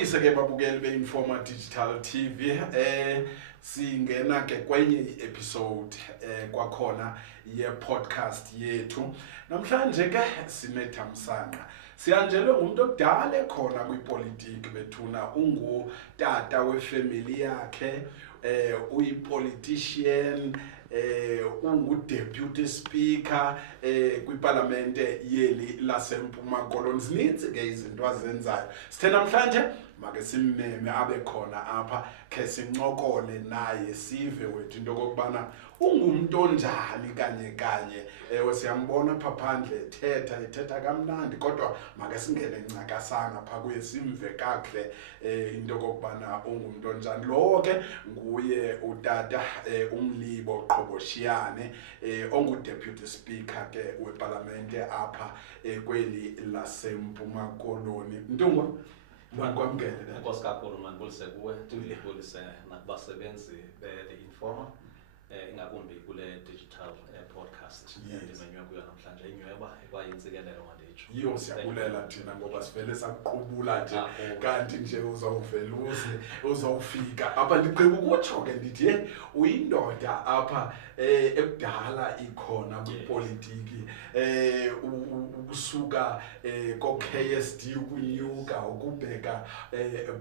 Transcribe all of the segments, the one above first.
Sixolise ke babukeli beInforma Digital TV. Singena ke kwenye episode kwakhona ye-podcast yethu. Namhlanje ke sinethamsanqa. Siyanjelwe ngumuntu okudala khona kwipolitiki bethuna ungutata wefamily yakhe, uyipolitician, ungu-deputy speaker kwiparlamente yeli laseMpuma Koloni. Zininzi ke izinto azenzayo. Sithe namhlanje make simmeme abe khona apha ke sincokole naye sive wethu into kokubana ungumuntu onjani kanye siyambona pha phandle ethetha kamnandi, kodwa make singene ncakasana pha kuye simve kakuhle into kokubana ungumuntu onjani. Lowo ke nguye utata uMlibo Qoboshiyane ongu-deputy speaker ke weparlamente apha kweli laseMpuma Koloni. Ntungwa kwamkele Nkosi kakhulu mandibulise kuwe, ndibulise nakubasebenzi be-Informa, ingakumbi kule digital podcast endimenywe kuyo namhlanje. Inyweba ikwayintsikelelo manditsho. Yiyo siyabulela thina ngoba sivele sakuqubula nje kanti nje uzawuvela uzawufika apha. Ndigqiba ukutsho ke ndithi uyindoda apha ekudala ikhona kwipolitiki, ukusuka ko-KSD ukunyuka ukubheka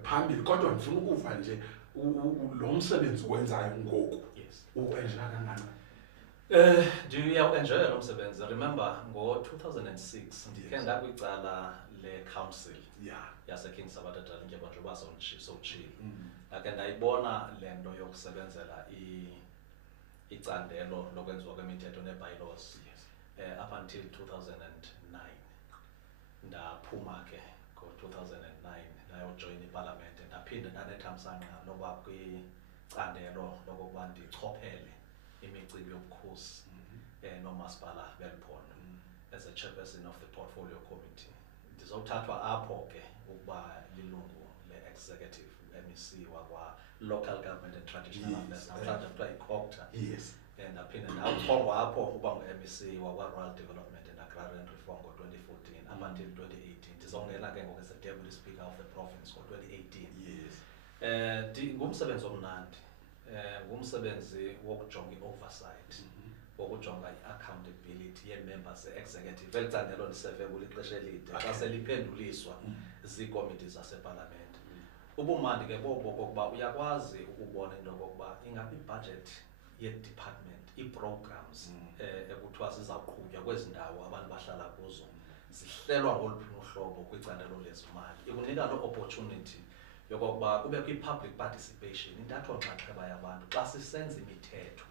phambili, kodwa ndifuna ukuva nje lo msebenzi wenzayo ngoku uenjoya kangaka. Ndiyawuenjoya lo msebenzi. Remember ngo-2006 ndikhe ndakwicala le-council yaseKing Sabata Dalindyebo njengoba sowutshilo. Ndakhe ndayibona le nto yokusebenzela icandelo lokwenziwa kwemithetho nee-bylaws up until 2009. Ndaphuma ke ngo-2009 ndayojoyina ipalamente, ndaphinde ndanethamsanqa lokuba kwicandelo lokokuba ndichophele imicimbi yobukhosi noomasipala beliphondo as a chairperson of the portfolio committee. Ndizothathwa apho ke ukuba lilungu le-executive MEC wakwa-local government and traditional affairs, namhlanje kuthiwa yi-COGTA. Ndaphinde ndachongwa apho uba ngu-MEC wakwa-Rural Development and Agrarian Reform ngo-2014 up until 2018. Ndizongena ke ngoku as a deputy speaker of the province ngo-2018. Ngumsebenzi omnandi, ngumsebenzi wokujonga i-oversight, wokujonga i-accountability yee-members ze-executive. Eli candelo ndiseve kulo ixesha elide xa seliphenduliswa ziikomiti zasepalamente. Ubumandi ke bobo kokuba uyakwazi ukubona into yokokuba ingaphi ibudget ye-department, ii-programs ekuthiwa zizawuqhutywa kwezi ndawo abantu bahlala kuzo, zihlelwa ngoluphi uhlobo kwicandelo lezimali. Ikunika loo opportunity yokokuba kubekho i-public participation, intatho-nxaxheba yabantu xa sisenza imithetho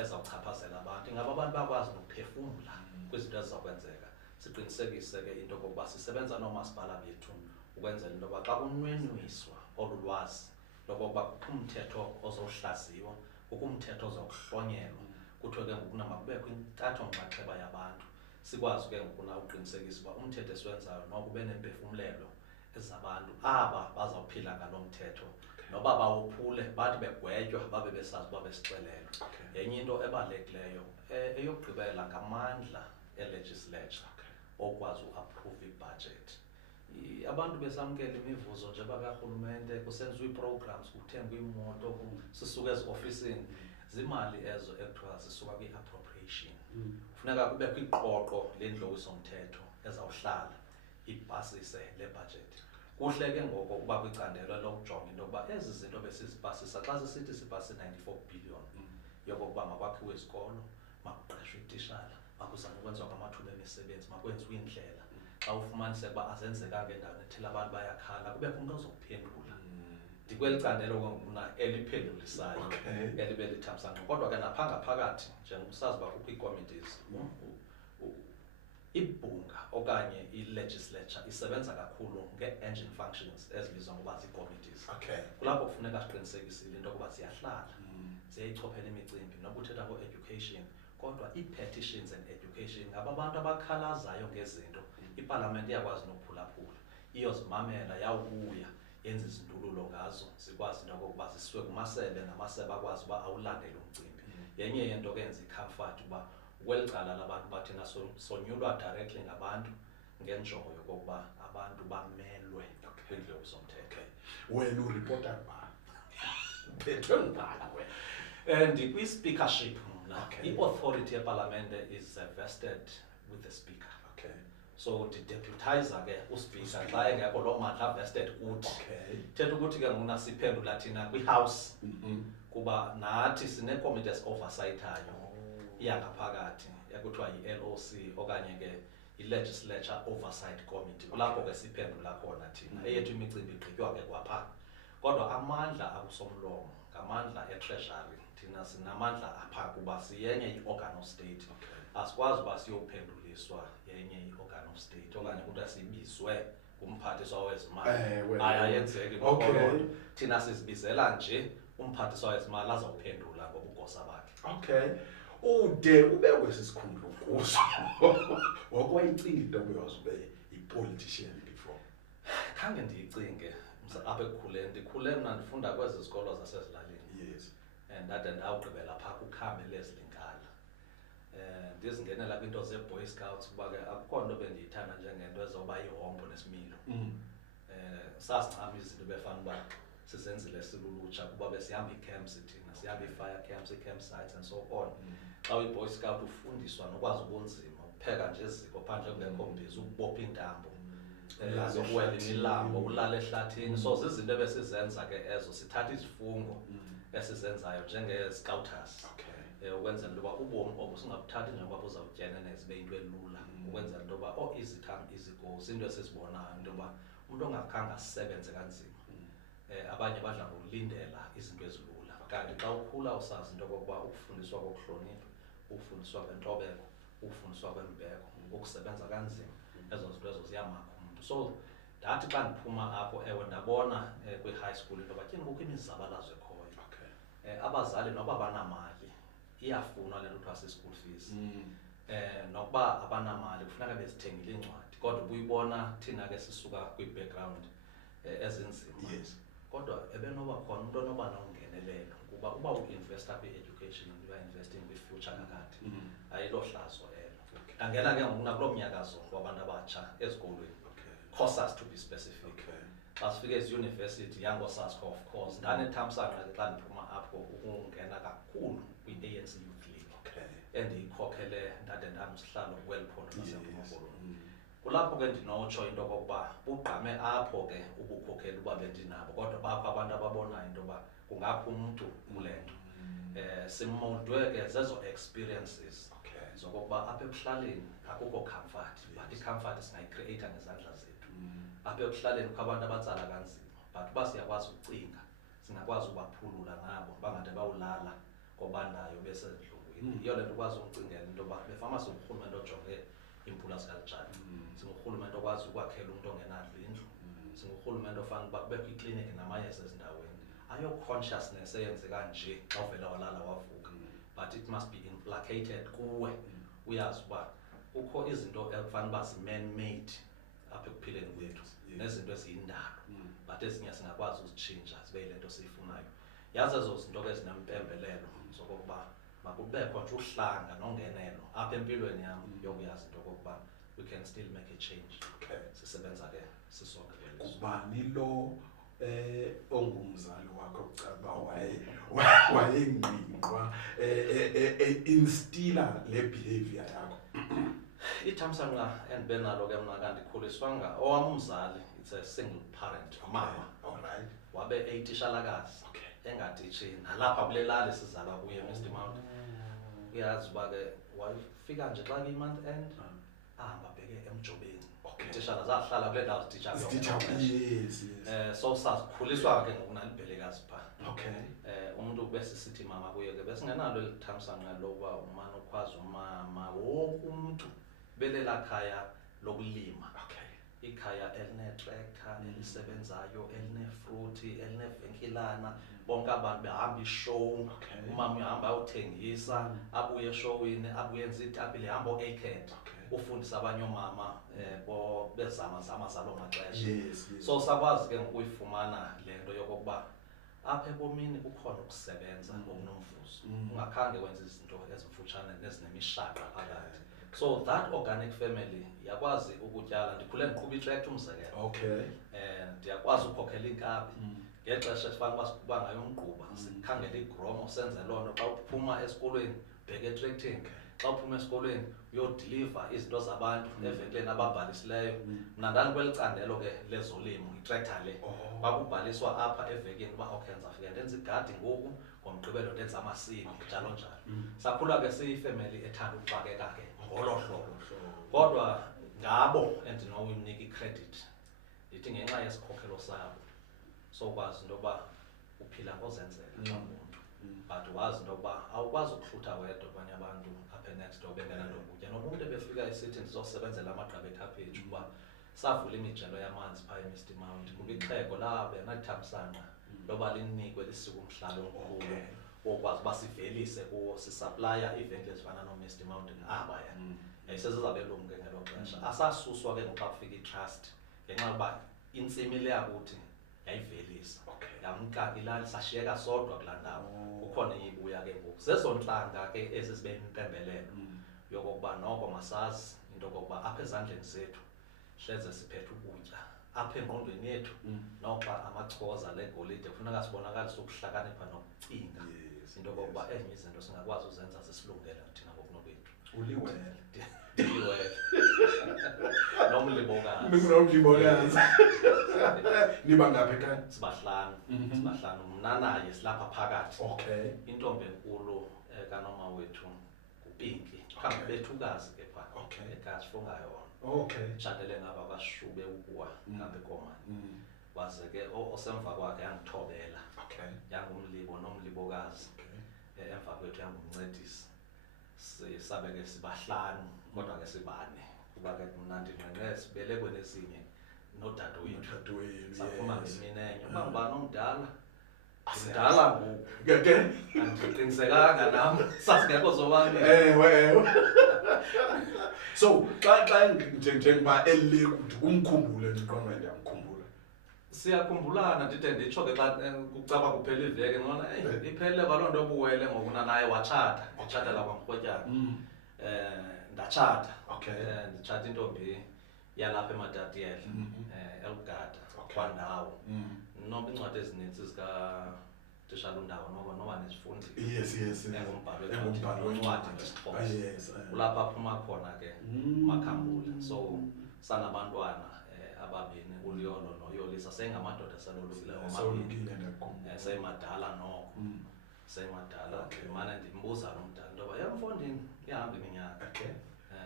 ezawuchaphazela abantu. Ingaba abantu bakwazi nokuphefumla kwizinto ezizakwenzeka. Siqinisekise ke into yokokuba sisebenza noomasipala bethu ukwenzela into yoba xa kunwenwiswa olu lwazi lokokuba kukho umthetho ozawuhlaziywa, kukho umthetho ozawuhlonyelwa, kuthiwe ke ngoku makubekho intatho-nxaxheba yabantu. Sikwazi ke ngoku uqinisekisa uba umthetho esiwenzayo noko ube nemphefumlelo ezabantu aba bazawuphila ngalo mthetho, noba bawophule bathi begwetywa babe besazi uba besixelelwe. Yenye into ebalulekileyo eyokugqibela ngamandla e-legislature okwazi uapprove ibudget. Abantu besamkela imivuzo nje bakarhulumente, kusenziwa ii-programs, kuthengwa iimoto, sisuka eziofisini, zimali ezo ekuthiwa zisuka kwi-appropriation. Kufuneka kubekho iqoqo lendlowiso-mthetho ezawuhlala ibhasise le budget. Kuhle ke ngoko ukuba kwicandelo lokujonga into yokuba ezi zinto besizibhasisa xa sisithi sibhase 94 billion yokokuba makwakhiwe izikolo, makuqeshwe iititshala, makuzame ukwenziwa kwamathuba emisebenzi, makwenziwe iindlela. Xa ufumaniseka uba azenzekanga endaweni ethile abantu bayakhala, kubekho umntu ozokuphendula. Ndikweli candelo ke ngokuna eliphendulisayo elibe lithamsanqa. Kodwa ke naphangaphakathi njengokusazi uba kukho ii-committees, ibhunga okanye i-legislature isebenza kakhulu nge-engine functions ezibizwa ngoba zii-committees. Kulapho kufuneka siqinisekisile into yokuba ziyahlala, ziyayichophela imicimbi. Noba uthetha ngo-education, kodwa ii-petitions and education ngaba abantu abakhalazayo ngezinto ipalamente iyakwazi nokuphulaphula, iyozimamela, yawubuya yenza izindululo ngazo, zikwazi into yokokuba zisiwe kumasebe, namasebe akwazi uba awulandele umcimbi. Yenye yento ke yenza i-comfort uba kweli cala labantu bathina sonyulwa directly ngabantu ngenjongo yokokuba abantu bamelwe kwindlu yokuzomthetho. Wena ureporter ba Phethwe ngibhala wena. Ndikwi-speakership mna. Okay. I-authority yeParlamente is vested with the speaker. okay So ndideputizer ke uSpeaker xa engekho loo mandla vested kuthi. okay Thetha ukuthi ke nguna siphendula thina kwi-house kuba nathi sine-committee esi-oversightayo iyangaphakathi ekuthiwa yi-LOC okanye ke i-Legislature Oversight Committee. Kulapho ke siphendula khona thina. Eyethu imicimbi igqitywa ke kwapha. Kodwa amandla akusomlomo ngamandla e-treasury. Thina sinamandla apha kuba siyenye i-organ of state. Asikwazi uba siyophenduliswa yenye i-organ of state okanye ukuthi sibizwe kumphathiswa wezimali. Ayayenzeki ngoba thina sizibizela nje umphathiswa wezimali azawuphendula ngobugosa bakhe. Okay. Ude ube kwesisikhundla kuso. Wakwayicinga into yokuba i-politician before. Khange ndiyicinge apha ekukhuleni. Ndikhule mna ndifunda kwezi zikolo zasezilalini. Yes. Ndade ndawugqibela phaa kukhambe lezinkala. Ndizingenela kwinto ze-Boy Scouts kuba ke akukho nto bendiyithanda njengento ezoba yihombo nesimilo. Sasincama izinto befana uba sizenzile silulutsha kuba besihamba ii-camps thina, sihamba ii-fire camps, ii-campsites and so on. Xa uyi-Boy Scout ufundiswa nokwazi ubunzima, ukupheka nje eziko phandle kungekho mbizi, ukubopha iintambo, zokuwela imilambo, ulala ehlathini. So zizinto ebesizenza ke ezo, sithatha izifungo esizenzayo njenge-scouters. Ukwenzela into yoba ubomi obo singabuthathi njengoba buzawutyene zibe yinto elula. Ukwenzela into yoba easy come easy goes, into esizibonayo into yoba umuntu ongakhange asebenze kanzima abanye badla ngokulindela izinto ezilula. Kanti xa ukhula usazi into yokokuba ukufundiswa kokuhlonipha, ukufundiswa kwentobeko, ukufundiswa kwembeko, ukusebenza kanzima, ezo zinto ezo ziyamakha umuntu. So ndathi xa ndiphuma apho ndabona kwi-high school into yoba tyeni kukho imizabalazo ekhoyo. Abazali noba banamali iyafunwa le nto kuthiwa si-school fees. Nokuba abanamali kufuneka bezithengile iincwadi, kodwa ubuyibona thina ke sisuka kwi-background ezinzima. Yes. Kodwa ebenoba khona umuntu onoba nongenelelo kuba uba uinvesta kwi-education uya-investing kwi-future kakade. Ayilo hlazo elo. Ndangena ke ngoku nakuloo mnyakazo wabantu abatsha ezikolweni. COSAS to be specific. Xa sifike eziyunivesithi yango-SASCO of course. Ndanethamsanqa ke xa ndiphuma apho ukungena kakhulu kwi-ANC Youth League. Endiyikhokhele ndade ndangisihlalo kweliphondo laseMpuma. Kulapho ke ndinotsho into yokokuba bugqame apho ke ubukhokheli uba bendinabo, kodwa bakho abantu ababonayo into yoba kungakho umntu kule nto. Simoldwe ke zezo experiences zokokuba apha ekuhlaleni akukho comfort, but i-comfort singayicreata ngezandla zethu. Apha ekuhlaleni kukho abantu abatsala kanzima, but uba siyakwazi ukucinga singakwazi ubaphulula nabo bangade bawulala ngobandayo besezidlungwini. Yiyo le nto ukwazi ukucingela into yoba befama singurhulumente ojonge impula zikalijani, singurhulumente okwazi ukwakhela umntu ongenadlo indlu, singurhulumente ofana uba kubekho ikliniki namayeza ezindaweni. Ayo-consciousness eyenzeka nje xa uvela walala wavuka, but it must be implicated kuwe. Uyazi uba kukho izinto ekufana uba zi-man-made apha ekuphileni kwethu nezinto eziyindalo, but ezinye singakwazi uzitshintsha zibe yile nto siyifunayo. Yazi ezo zinto ke zinempembelelo zokokuba makubekho nje uhlanga nongenelo apha empilweni yam yokuyazi into yokokuba we can still make a change. Sisebenza ke sisonke kweli. Kubani lo ongumzali wakho ucaba wayengqingqwa instila le behavior yakho? Ithamsanqa endibe nalo ke mna kandikhuliswanga. Owam umzali, it's a single parent, mama. Alright. Wabe eyititshalakazi. Engatitshi nalapha kule lali sizalwa kuye Mr. Mount. Uyazi uba ke wayefika nje xa kuyi-month end ahamba abheke emjobeni. Ititshala zahlala kule ndawo zititsha kuyo. So sasikhuliswa ke ngokunalibhelekazi phaa. Umuntu besisithi mama kuye ke besingenalo eli thamsanqa lokuba umane ukhwazi umama wonke umntu belela khaya lokulima. Ikhaya elinetrektha elisebenzayo, elinefruthi, elinevenkilana, bonke abantu behamba ishow. Umama uyahamba ayothengisa, abuye eshowini, abuye enza iitapile, ehamba o-acad, ufundisa abanye oomama bezama-zama zaloo maxesha. So sakwazi ke ngokuyifumana le nto yokokuba apha ebomini kukhona ukusebenza okunomvuzo. Ungakhange wenze izinto ezimfutshane nezinemishaqa phakathi. So that organic family yakwazi ukutyala. Ndikhule ndiqhuba itrektha umzekelo. Okay. Ndiyakwazi ukukhokhela iinkabi. Ngexesha esifanele uba ngayo umgquba sikhangela igromo senze loo nto xa uphuma esikolweni bheka etrektheni. Xa uphuma esikolweni uyodiliva izinto zabantu evenkileni ababhalisileyo. Mna ndandikweeli candelo ke lezolimo itrektha le. Kwakubhaliswa apha evekini uba okay ndizawufika ndenza igadi ngoku ngomgqibelo ndenza amasimi njalo njalo. Sakhula ke siyifemeli ethanda ukuxakeka ke ngolo hlobo. Kodwa ngabo endinowunika ikredit. Ndithi ngenxa yesikhokhelo sabo sokwazi into yoba uphila ngozenzela xa muntu. But wazi into yokuba awukwazi ukuhlutha wedwa abanye abantu apha next door bengenanto yokutya. Noba umntu ebefika esithi ndizosebenzela amagqabi ekhaphetshu uba savula imijelo yamanzi phaa eMr Mount. Kuba ixhego labo yanalithamsanqa loba linikwe lisike umhlaba omkhulu wokwazi uba sivelise kuwo sisaplaya iivenkile ezifana noMr Mount abaya. Yayisezizabelungu ke ngelo xesha. Asasuswa ke ngoxa kufika itrust ngenxa yokuba intsimi le yakuthi yayivelisa. Yamka ilali sashiyeka sodwa kulaa ndawo. Kukhona iyibuya ke ngoku. Zezo ntlanga ke ezi zibe impembelelo yokokuba noko masazi into yokokuba apha ezandleni zethu hleze siphethe ukutya. Apha engqondweni yethu noxa amachoza legolide kufuneka sibonakalise ukuhlakanipha nokucinga. Into yokokuba enye izinto singakwazi uzenza zisilungele thina ngokunokwethu. Uliwele. Uliwele. Nomlibokazi. Nomlibokazi. Niba ngaphi ekhaya? Sibahlanu. Sibahlanu. Mna naye silapha phakathi. Okay. Intombi enkulu kanoma wethu nguPinki. Phambi bethukazi ke phaa. Ekhaya sifunga yona. Okay. Tshatele ngapha kwaShube ukuwa ngapha eKomani. Waze ke osemva kwakhe yangithobela. Okay. Yangumlibo nomlibokazi. Emva kwethu yangumncedisi. Sabe ke sibahlanu kodwa ke sibane. Kuba ke mna ndinqenqe sibelekwe nesinye nodadewethu. Saphuma ngeminenye. Uba ngubani omdala? Asidala ngoku. Ke andiqinisekanga nam sasingekho zobani. Ewe. So xa njengoba elikude umkhumbule ndiqonda ndiyamkhumbula. Siyakhumbulana nditsho ke xa kucaba kuphela iveke ngona iphelele kwaloo nto obuwele ngokuna naye watshata. Watshatela kwaMrhotyana. Ndatshata. Nditshata intombi yalapha eMatatiyela. Elugada kwandawo. Noba iincwadi ezininzi zikaTitshalundawo noba nezifundile. Yes. Engumbhalo wencwadi ngesixhosa. Kulapha aphuma khona ke uMakhambule. So sanabantwana ababini uLyolo noYolisa sengamadoda asalulukileyo omabini. Seyimadala noko. Seyimadala. Ndimane ndimbuza lo mdala into yoba yamfondini ihamba iminyaka.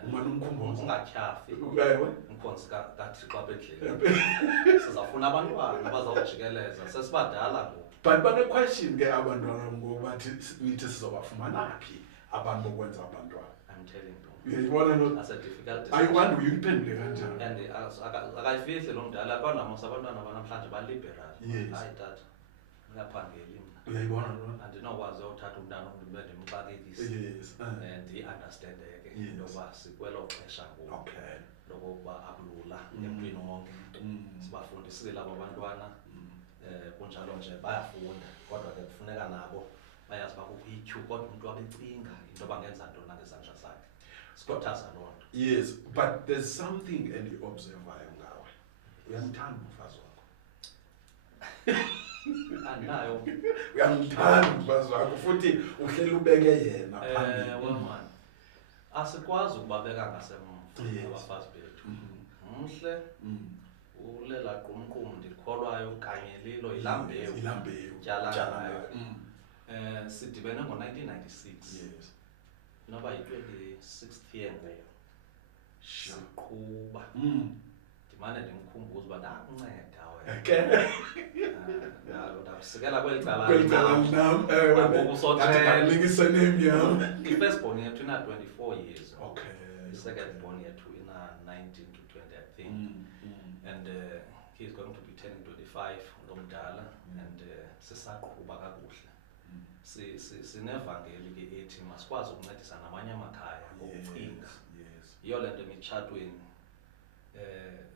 Umane umkhumbuza. Ungatyhafi. Ewe. Umkhonzi kaThixo apha endleleni. Sizawufuna abantwana abazawujikeleza. Sesibadala ngoku. But bane-question ke abantwana ngoku bathi nithi sizobafumana phi abantu bokwenza abantwana. I'm telling you. Uyayibona lo? That's a difficult Ayiwani uyiphendule kanjani? And akayifihli lo mdala abanamosa abantwana banamhlanje ba-liberal. Yes. Hayi tata, ngingaphangeli mna. Uyayibona lo? Andinokwazi uyothatha umntana omntu ndibe ndimxakekise. Yes. Ndiyi-understandeke into yoba sikwelo xesha ngoku. Okay. Lokokuba akulula emntwini wonke. Sibafundisile abo bantwana. Kunjalo nje bayafunda kodwa ke kufuneka nabo bayazi uba kukho ityhu kodwa umntu abecinga into yoba ngenza ntoni nangezandla zakhe. Sikhuthaza loo nto. Yes, but there's something endiyi-observayo ngawe. Uyamthanda umfazi wakho. Andinayo. Uyamthanda umfazi wakho futhi uhleli ubeke yena phambili. Well man, asikwazi ukubabeka ngasemva abafazi bethu. Mhle. Ulela qumqum ndikholwayo kanye lilo ilambewu. Tyala ngayo. Sidibene ngo-1996. Yes. Noba yi-26th year ngoku. Siqhuba. Ndimane ndimkhumbuza uba ndakunceda wena. Nalo ndakusikela kweli cala nam. Ewe. Ngakunikise name yam. I-first born yethu ina-24 years. Okay. I-second born yethu ina-19 to 20 I think. And he's going to be turning 25 ngomdala and sisaqhuba kakuhle. Sinevangeli ke ethi masikwazi ukuncedisa namanye amakhaya ngokucinga. Yiyo le nto emitshatweni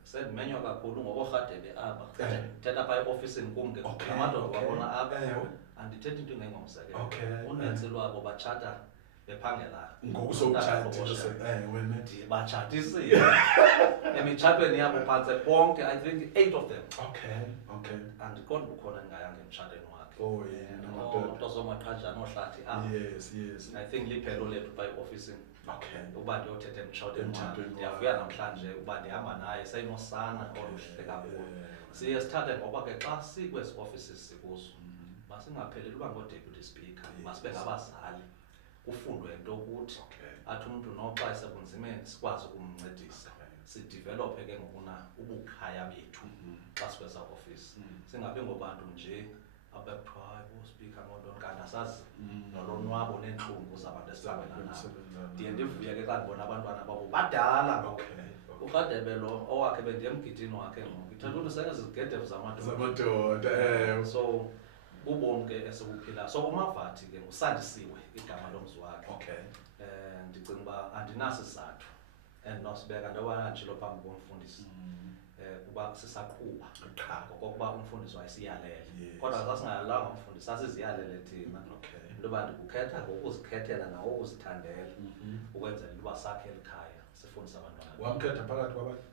sendimenywa kakhulu ngokorhadebe apha. Thetha phaa eofisini kum ke amadoda wabona apha. Andithethi into engengomzekelo. Unintsi lwabo batshata bephangela ngoku sowutshatile wena batshatisile emitshatweni yabo phantse bonke I think 8 of them. Okay Andiqondi ukhona engayanga emtshatweni wakhe. Oh yeah, nto zomaqhajana ohlathi yes I think liphelo lethu xa iofisini okay ukuba ndiyothetha emtshatweni wakhe ndiyavuya namhlanje ukuba ndihamba naye seyinosana oluhle kakhulu. Siye sithathe ngoba ke xa sikwezi offices sikuzo masingapheleli uba ngo-deputy speaker masibe ngabazali kufundwe into ukuthi athi umntu noxa esebunzimeni sikwazi ukumncedisa sidevelophe ke ngokuna ubukhaya bethu xa sikweza office singabi ngobantu nje abekuthiwa speaker ngontoni kanti asazi nolonwabo neentlungu zabantu esisabela nabo. Ndiye ndivuye ke xa ndibona abantwana babo badala uRadebe lo owakhe bendiye emgidini wakhe ngoku ithatha ukuthi sengezizigedevu zamadoda so ubomi ke esikuphila so uMavathi ke ngusandisiwe igama lomzi wakhe. Ndicinga uba andinaso isizathu endinosibeka ntoba nditshilo phambi komfundisi kuba sisaqhuba ngokokuba umfundisi wayesiyalele kodwa sasingayalanga umfundisi sasiziyalele thina intoba ndikukhetha ngokuzikhethela nangokuzithandela ukwenzela intoba sakhe elikhaya sifundise abantwana. Wamkhetha phakathi kwabantu?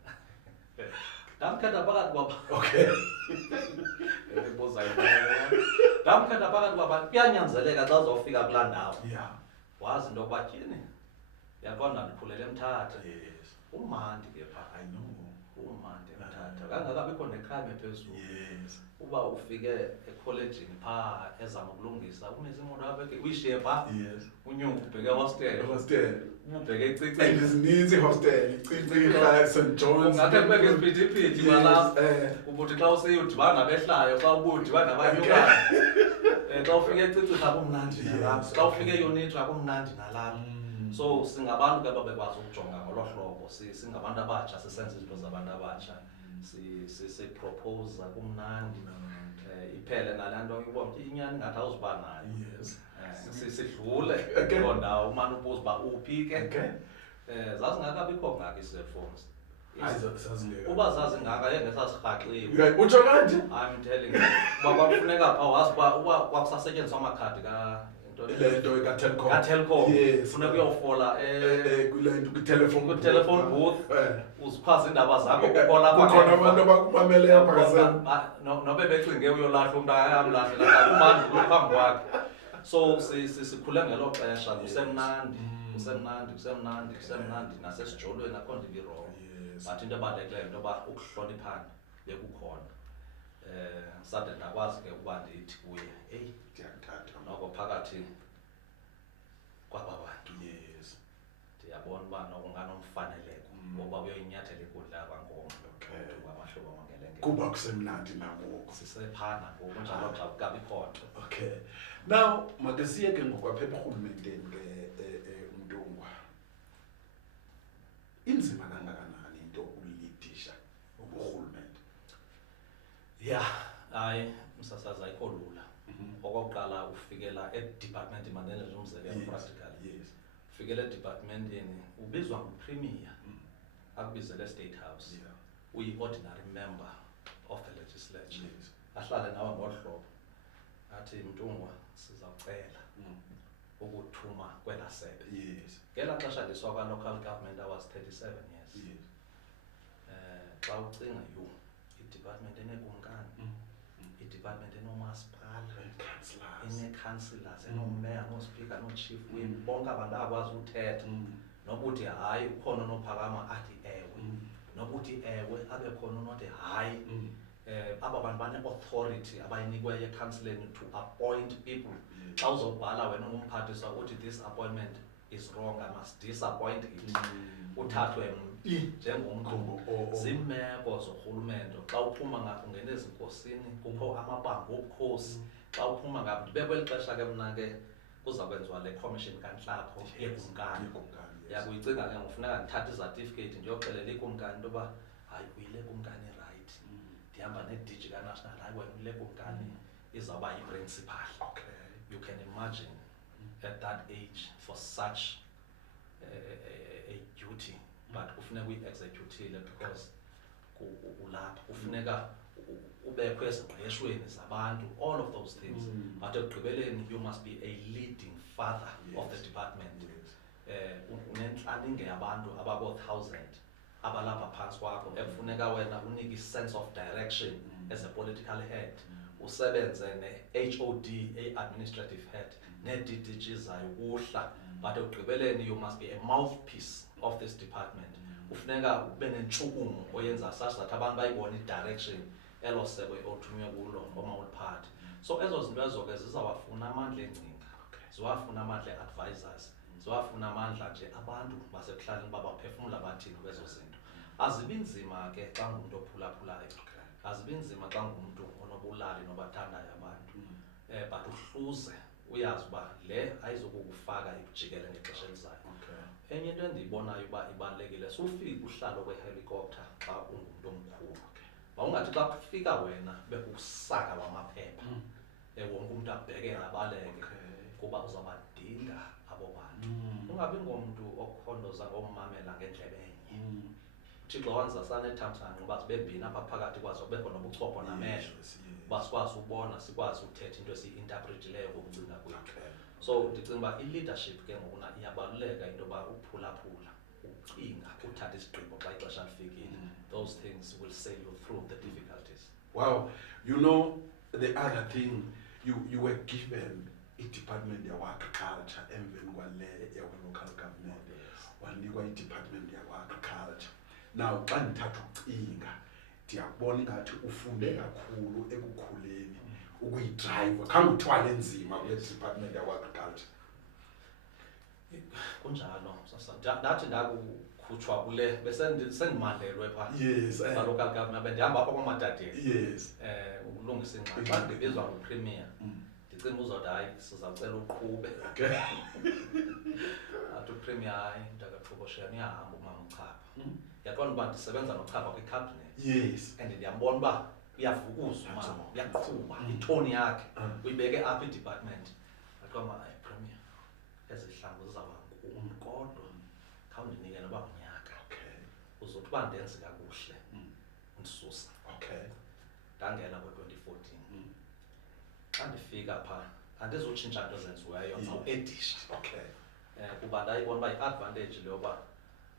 Ndamkhetha phakathi kwabantu. Ndamkhetha phakathi kwabantu. Kuyanyanzeleka xa uzofika kulaa ndawo wazi into yokuba tyhini yaqonda ndikhulele eMthatha. Umandi ke phaa umandi eMthatha kangakabikho necrime ephezulu. Uba ufike ekholejini phaa ezama ukulungisa umise imoto apha uyishiye phaa unyuka ubheke hostel ubheke ecicini ezininzi hostel icicini St John's ngakhe kubeke isiphithiphithi kwalapha ukuthi xa useyudibana nabehlayo xa ubudibana nabanyukayo xa ufike ecicini akumnandi nalapha xa ufike eyonitho akumnandi nalapha. So singabantu ke babekwazi ukujonga ngolo hlobo singabantu abatsha sisenza izinto zabantu abatsha sipropose kumnandi iphele nalaa nto ibona inyani ngathi awuziba nayo sidlule kuloo ndawo umane ubuza uba uphi ke zazingakabikho ngaka ii-cellphones uba zazingaka yengesasirhaxiwe utsho kanje I'm telling you uba kwakufuneka phaa wazi uba kwakusasetyenziswa amakhadi le nto kaTelkom funeka uyofola kwi-telephone booth uzikhwaza iindaba zakho kukhona abantu abakumameleyo nobe becinge uyolahla umntu ayamlahlela kumandi phambi kwakhe. So sikhule ngelo xesha kusemnandi nasesijolweni akho nto ibirong but into ebalulekileyo into yoba ukuhloniphana bekukhona. Sade ndakwazi ke ukuba ndithi kuye eyi ndiyakuthatha noko phakathi kwaba bantu ndiyabona uba nokunganomfaneleko ngoba uyoyinyathela inkundla yabankomo amahlobo amangelenge kuba kusemnandi nangoku sisephana ngoku njalo xa kukabikho nto. Now make siye ke ngokwaphetha urhulumenteni ke uMntungwa inzima kangakanani into ulidisha uburhulumente? Hayi msasazi ayikho lula. Okokuqala ufikela e-department manenje umzekelo practically ufikela e-departmentini ubizwa nguPremier akubizele e-State House uyi-ordinary member of the legislature ahlale nawe ngohlobo athi Mntungwa sizawucela ukuthuma kwela sebe. Ngela xesha ndiswa local government I was 37 years. Xa ucinga i-department enekumkani i-department enomasipala ene-councillors enomeya nospika no-chief whip bonke abantu akwazi uthetha nokuthi hayi ukhona unophakama athi ewe nokuthi ewe abe khona unothi hayi aba bantu bane-authority abayinikweyo ecounseleni to appoint people. Xa uzobhala wena ungumphathiswa uthi this appointment is wrong I must disappoint it uthathwe njengomntu. Ziimeko zorhulumente xa uphuma ngapha ungena ezinkosini kukho amabanga obukhosi xa uphuma ngapha ndibe kweli xesha ke mna ke kuza kwenziwa le commission kantlapho yekumkani yakuyicinga ke ngofuneka ndithathe izatifiketi ndiyoxelela ikumkani into yoba hayi uyile kumkani right ndihamba nediji kanational hayi wena ule kumkani izawuba yi-principal. You can imagine at that age for such a duty but kufuneka uyi-executile because ulapha kufuneka ubekho ezingqeshweni zabantu, all of those things. But ekugqibeleni you must be a leading father of the department. Unenhlalinge yabantu ababo-1,000 abalapha phantsi kwakho ekufuneka wena unike i-sense of direction as a political head, usebenze ne-HOD, a-administrative head, ne-DDG zayo kuhla. But ekugqibeleni you must be a mouthpiece of this department. Kufuneka ube nentshukumo oyenza such that abantu bayibone i-direction elo sebe othunywe kulo omawuliphathe. So ezo zinto ezo ke zizawafuna amandla engcinga, ziwafuna amandla e-advisors, ziwafuna amandla nje abantu basekuhlaleni babaphefumla bathini kwezo zinto. Azibi nzima ke xa ngumntu ophulaphulayo, azibi nzima xa ngumntu onobulali nobathandayo abantu, but uhluze uyazi uba le ayizokukufaka ikujikele ngexesha elizayo. Enye into endiyibonayo uba ibalulekile, sufike uhlalo kwehelikopter xa ungumntu omkhulu. Mawungathi xa kufika wena bekusaka wamaphepha, wonke umuntu abheke abaleke, kuba uzawubadinga abo bantu. Ungabi ngomntu okhondoza ngomamela ngendlebe enye. Uthixo wanza sanethamsanqa uba sibe mbini apha phakathi kwazo kubekho nobuchopho namehlo, uba sikwazi ukubona, sikwazi uthetha into esiyi-interpretileyo ngokucinga kwethu. So ndicinga uba i-leadership ke ngokuna iyabaluleka into yoba uphulaphula, ucinga, uthatha isigqibo xa ixesha lifikile. Those things will sail you through the difficulties. Wow, you know, the other thing, you were given a department of agriculture, emveni kwale local government, wanikwa i-department of agriculture. Now, xa ndithatha ucinga, ndiyabona ingathi ufunde kakhulu ekukhuleni, ukuyidrayiva, khange uthwale nzima kule department of agriculture. Kunjalo, ndathi ndakukhutshwa kule, sendimandelwe phaa. Yes. Local government, bendihamba apha kwaMatadeni. Yes. Ukulungisa ingxaki. Xa ndibizwa nguPremier, ndicinga uzothi hayi sizawucela uqhube. Okay. Athi uPremier, hayi mntakaThubo shame uyahamba umama uChapha. Yaqonda uba ndisebenza noChapha kwi-cabinet. Yes. And ndiyambona uba uyavukuza umama, uyaqhuba, itoni yakhe uyibeke apha i-department. Aqoma Premier, ezihlangu zizawuba nkulu kodwa khawundinike noba unyaka. Okay. Uzothi uba ndenze kakuhle undisusa. Okay. Ndangena ngo-2014. Xa ndifika phaa andizutshintsha into ezenziweyo, ndizawuedisha. Okay. Kuba ndayibona uba yi-advantage le yoba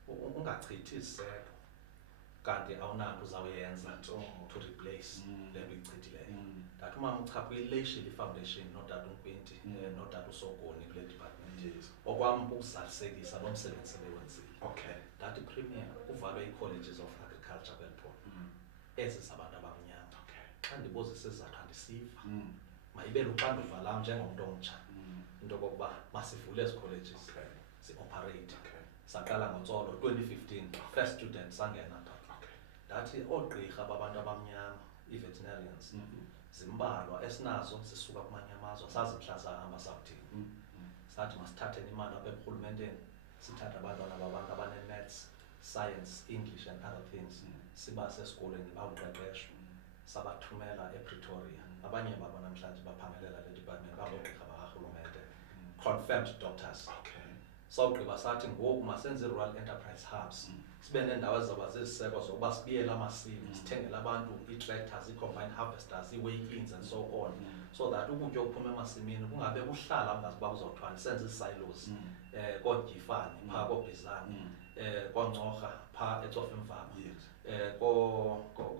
ungachithi iziseko kanti awunanto uzawuyenza to replace le nto uyichithileyo. Ndathi umama uChapha uyileyishile i-foundation notata uNkwinti notata uSogoni kule department. Yes. Okwam ukuzalisekisa lo msebenzi sebewenzile. Okay. Ndathi Premier, kuvalwe ii-colleges of agriculture kweli phondo, ezi zabantu abamnyama. Okay. Xa ndibuza isizathu andisiva, mayibe luxanduva lam njengomntu omtsha into okokuba masivule ezi colleges, zi-operate. Saqala ngoNtsolo 2015, first student sangena phaa. Ndathi oogqirha babantu abamnyama, i-veterinarians, zimbalwa esinazo zisuka kumanye amazwe, sazi mhla zahamba sakuthini. Sathi masithatheni imali apha eburhulumenteni, sithathe abantwana babantu abane-maths, science, English and other things, sibase esikolweni bawuqeqeshwa, sabathumela ePretoria. Abanye babo namhlanje baphangelela le department, baboogqirha bakarhulumente, confirmed doctors. Okay. Sawugqiba sathi ngoku masenze i-rural enterprise hubs, sibe neendawo ezizawuba ziziseko zokuba sibiyele amasimi, sithengele abantu ii-tractors, ii-combine harvesters, ii-weightings and so on, so that ukutya okuphuma emasimini kungabe kuhlala ungazi uba kuzawuthwani, senze ii-silos, kooDifani phaa koBizana, kooNcorha phaa eCofimvaba,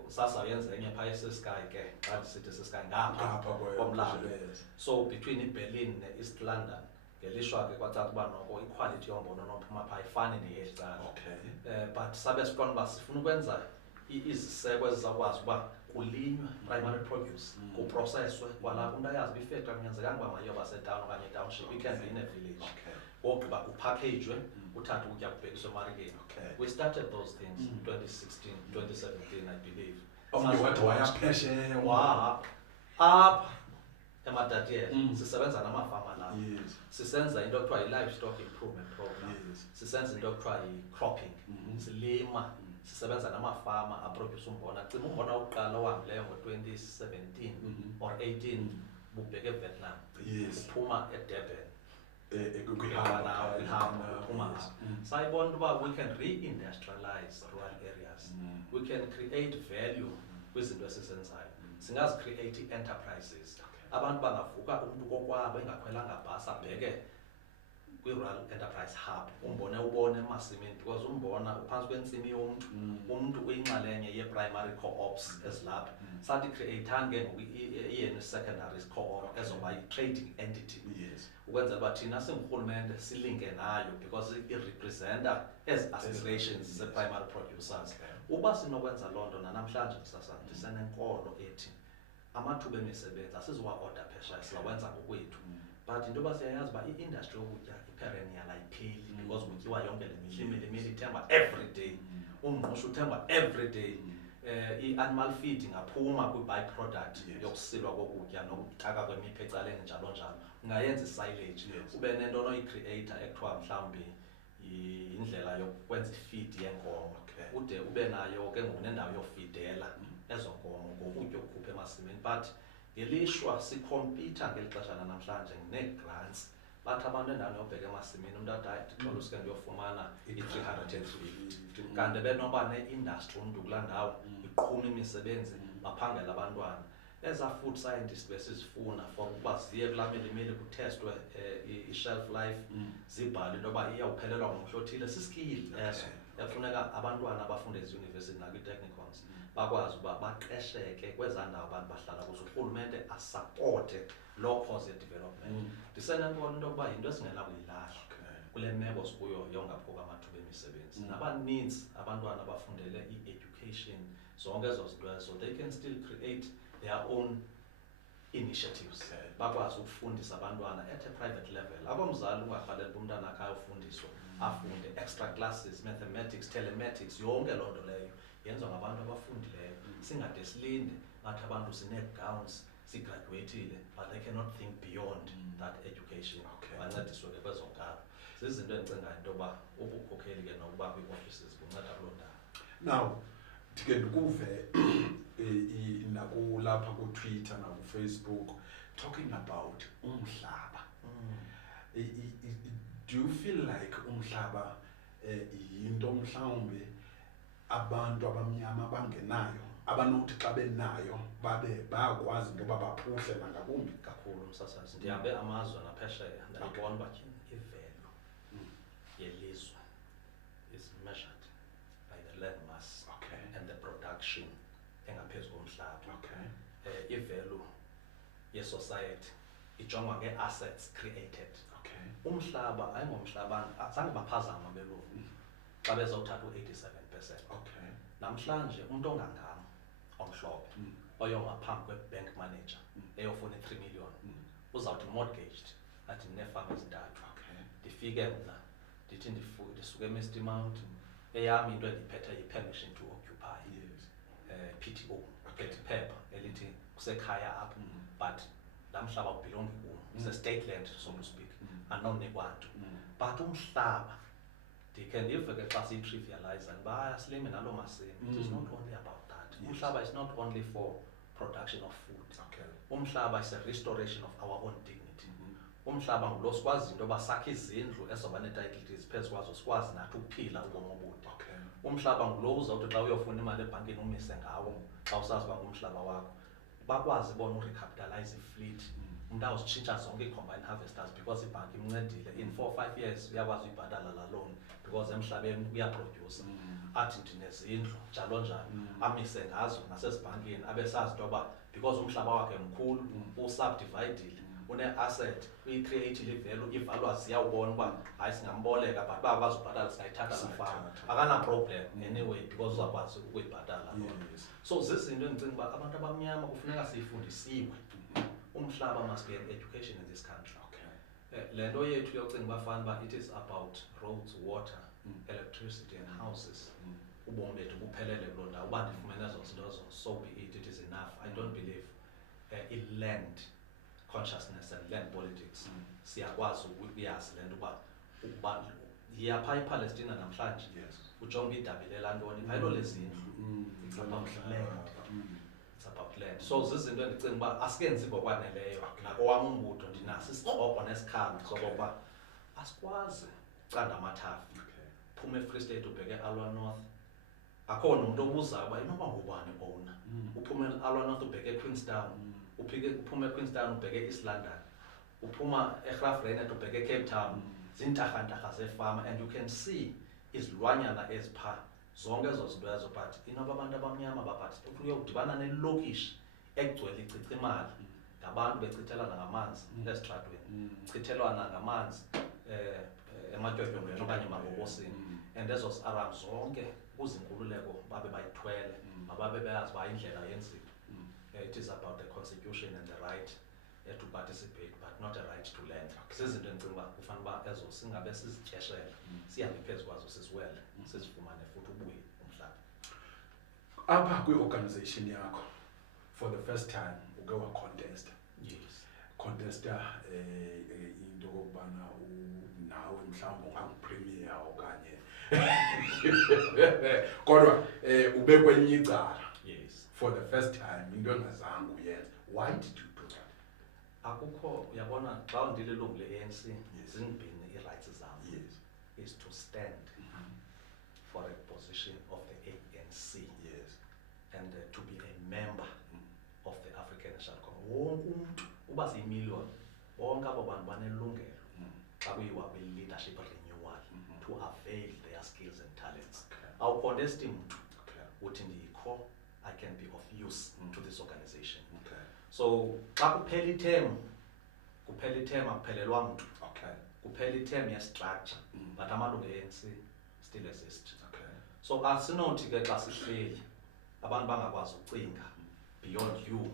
sasawuyenza enye phaa eSeskay ke, xa ndisithi eSeskay ngapha komlambo. So between iBerlin ne-East London, ngelishwa ke kwacaca uba noko iquality yombona nophuma phaa ifani neyecala. Okay. But sabe siqonda uba sifuna ukwenza iziseko ezizawukwazi uba kulinywe primary produce, kuprocesswe kwalapho umntu ayazi uba ifactory kunyanzelekanga uba mayiyoba setawuni okanye etownship, it can be in a village. Ogqiba kupackagwe, uthathe ukutya kubhekiswe emarikeni. We started those things in 2016, 2017 I believe. Omnye wathi wayaphesheya. Apha eMatatiele sisebenza namafama lapha. Yes. Sisenza into ekuthiwa yi-livestock improvement program. Yes. Sisenza into ekuthiwa yi-cropping. Silima, sisebenza namafama aproduce umbona. Cima umbona wokuqala ohambileyo ngo-2017 or 18 bubheke eVietnam. Yes. Uphuma eDurban. Kwihambo. Sayibona uba we can re-industrialize rural areas. We can create value kwizinto esizenzayo. Singazi-create enterprises. Abantu bangavuka umuntu kokwabo engakhwelanga bhasi abheke kwi-Rural Enterprise Hub, ubone emasimini, because umbona uphantsi kwentsimi yomntu, umntu uyinxalenye ye-primary co-ops ezilapha. Sathi create-ani ke ngoku iyena secondary co-op ezoba yi-trading entity. Ukwenzela uba thina singurhulumente silinke nayo because i-representa ezi aspirations ze-primary producers. Uba sinokwenza loo nto nanamhlanje kusasa ndisenenkolo ethi amathuba emisebenzi asizuwa-order phesheya sizawenza ngokwethu. But into yoba siyayazi uba i-industry yokutya i-perennial ayipheli because kutyiwa yonke le mihla, imilimili ithengwa every day, umngqusho uthengwa every day. I-animal feed ingaphuma kwi-byproduct yokusilwa kokutya nokutaka kwemipha ecaleni njalo njalo. Ungayenza i-silage, ube nento onoyicreata ekuthiwa mhlawumbi yindlela yokwenza i-feed yenkomo. Ude ube nayo ke ngoku nendawo yofidela ezo nkomo ngokutya okukhupha emasimini. But ngelishwa sikhompyutha ngeli xesha namhlanje nee-grants. Bathi abantu endaweni yobheka emasimini umntu athi hayi ndixola usuke ndiyofumana i-350, kanti benoba ne-industry umntu kulaa ndawo iqhuma imisebenzi baphangela abantwana. Eza food scientist besizifuna for ukuba ziye kulaa milimili kuthestwe i-shelf life, zibhale into yoba iyawuphelelwa ngumhla othile. Siskill eso yafuneka abantwana abafunde eziyunivesithi nakwi-technicons bakwazi uba baqesheke kwezaa ndawo abantu bahlala kuzo. Urhulumente asapote low cost development. Ndisenenkolelo into yokuba yinto esingenakuyilahla kule meko sikuyo yongaphuka kwamathuba emisebenzi. Nabaninzi abantwana abafundele i-education, zonke ezo zinto ezo, they can still create their own initiatives. Bakwazi ukufundisa abantwana at a private level. Abomzali ungarhalela umntana akhe ayofundiswa, afunde extra classes, mathematics, telematics, yonke loo nto leyo yenziwa ngabantu abafundileyo. Singade silinde bathi abantu sinee-gowns, sigraduatile, but they cannot think beyond that education. Bancediswe ke kwezo nkalo. Zizinto endicingayo into yoba ubukhokheli ke nokuba kwii-offices bunceda kuloo ndawo. Now ndike ndikuve nakulapha ku-Twitter naku-Facebook talking about umhlaba. Do you feel like umhlaba yinto mhlawumbe abantu abamnyama abangenayo, abanothi xa benayo bayakwazi into yoba baphuhle nangakumbi? Kakhulu msasazi, ndihambe amazwe naphesheya ndayibona uba i-value yelizwe is measured by the land mass and the production engaphezu komhlaba. I-value ye-society ijongwa ngee-assets created. Umhlaba ayingomhlaba, zange baphazama belungu xa bezawuthatha u-87%. Namhlanje umntu ongangam omhlophe oyongaphambi kwe-bank manager eyofuna i-3 million uzawuthi mortgaged athi ndineefama ezintathu. Ndifike mna ndithi ndisuke eMr Mount, eyam into endiphethe yi-permission to occupy, PTO, phepha elithi kusekhaya apha, but laa mhlaba ubhilongi kum, use-state land so to speak, andinonikwa nto. But umhlaba ndikhe ndive ke xa siyi-trivialize uba silime naloo masimi. It is not only about that. Umhlaba is not only for production of food. Umhlaba is a restoration of our own dignity. Umhlaba ngulo sikwazi into yoba sakhe izindlu ezoba nee-title deeds phezu kwazo sikwazi nathi ukuphila ubomi obude. Umhlaba ngulo uzawuthi xa uyofuna imali ebhankini umise ngawo xa usazi uba ngumhlaba wakho. Bakwazi bona urecapitalize i-fleet, umntu awuzitshintsha zonke ii-combine harvesters because ibhanki imncedile. In 4 or 5 years uyakwazi uyibhatala laa loan because emhlabeni uyaproduce. Athi ndinezindlu njalo njalo, amise ngazo nasezibhankini abesazi into yoba because umhlaba wakhe mkhulu, usubdividile, une-asset, uyi-creatile i-value, ivalue ziyawubona uba hayi singamboleka but bayakwazi ukubhatala singayithatha safama. Akana-problem anyway because uzakwazi ukuyibhatala. So zizinto endicinga uba abantu abamnyama kufuneka siyifundisiwe. Umhlaba must be an education in this country. Le nto yethu yocinga uba fana uba it is about roads, water, electricity and houses. Ubomi bethu buphelele kuloo ndawo. Uba ndifumene ezo zinto ezo, so be it, it is enough. I don't believe i-land consciousness and land politics siyakwazi ukuyazi le nto uba yapha iPalestina namhlanje ujonge idabile lantoni phayilo lezindlu. It's about land. It's about land. So zizinto endicinga uba asikenzi ngokwaneleyo. Nakowam umbutho ndinaso isikrokro nesikhalo sokokuba asikwazi ucanda amathafi. Phuma eFree State ubheke eAlwa North, akhona umuntu obuzayo uba inoba ngubani owner. Uphume alwana ubheke eQueenstown, uphume eQueenstown ubheke eEast London, uphuma eGraafrenet ubheke eCape Town, zintarha zefama, and you can see izilwanyana ezipha zonke ezo zinto ezo. But inoba abantu abamnyama baparticipate uyodibana nelokishi egcwele ichitha imali, ngabantu bechithelana ngamanzi ezitratweni, chithelwana ngamanzi ematyotyombeni okanye emabobosini, and ezo aram zonke kuzinkululeko babe bayithwele, mababe beyazi uba indlela yenziwe. It is about the constitution and the right to participate, but not a right to land. Sizinto endicinga uba kufanele uba ezo singabe sizityeshela, sihambe phezu kwazo siziwele, sizifumane futhi ubuye umhlaba. Apha kwi-organization yakho for the first time uke wacontesta. Yes. Contesta into yokubana nawe mhlawumbe ungangupremier okanye kodwa ube kwenye icala. Yes. For the first time into engazange uyenze. Why did you do that? Akukho, uyabona xa ndililungu le-ANC zimbini ii-rights zam. Yes. Is to stand for a position of the ANC. Yes. And to be a member of the African National Congress. Wonke umuntu uba ziyimiliyoni, bonke abo bantu banelungelo xa kuyiwa kwi-leadership renewal to avail their skills and talents. Awucontesti muntu uthi ndikho, I can be of use to this organization. So xa kuphela iterm akuphelelwa muntu. Kuphela iterm ye-structure, but amalungu e-ANC still exist. So asinothi ke xa sihleli abantu bangakwazi ukucinga beyond you,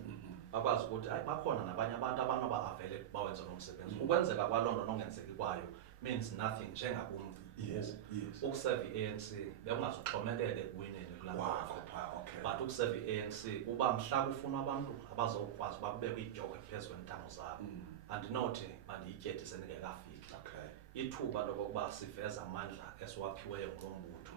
bakwazi ukuthi hayi bakhona nabanye abantu abanoba avele bawenze lo msebenzi. Ukwenzeka kwaloo nto nongenzeki kwayo means nothing njengabumntu. Yes. Ukuserve i-ANC bekungazuxhomekeke ekuwineni kulaa but ukuserve i-ANC uba mhla kufuna abantu abazokwazi uba kubekho idyoko phezu kwentamo zabo, andinothi mandiyityethe sendingekafiki. Ithuba lokokuba siveze amandla esiwaphiweyo ngulo mbutho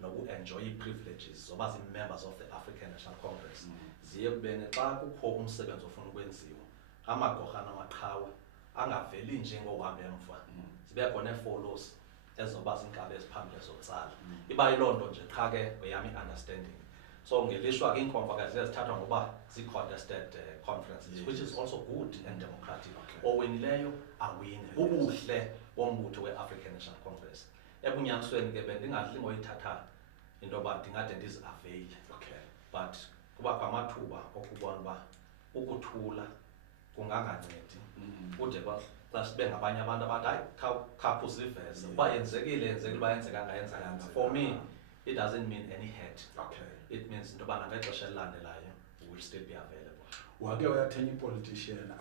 noku-enjoy ii-privileges zoba zii-members of the African National Congress ziye kubeni xa kukho umsebenzi ofuna ukwenziwa amagorha namaqhawe angaveli nje ngohamba emva, zibe khona nee-follows ezoba ziinkabi eziphambili zokutsala. Iba yiloo nto nje qha ke kweyam i-understanding. So ngelishwa ke iinkomfa ke ziye zithathwa ngoba zii-contested conferences, which is also good and democratic. Owinileyo awine, ubuhle bombutho we-African National Congress. Ebunyanisweni ke bendingadli ngoyithatha into yoba ndingade ndizi-aveyile, but kubakho amathuba okubona uba ukuthula kungangancedi kude xa sibe ngabanye abantu abathi hayi khaphu siveze uba yenzekile uba yenzekanga. For me it doesn't mean any hate. It means into yoba nangexesha elilandelayo we will still be available. Wake wayathenya i-politician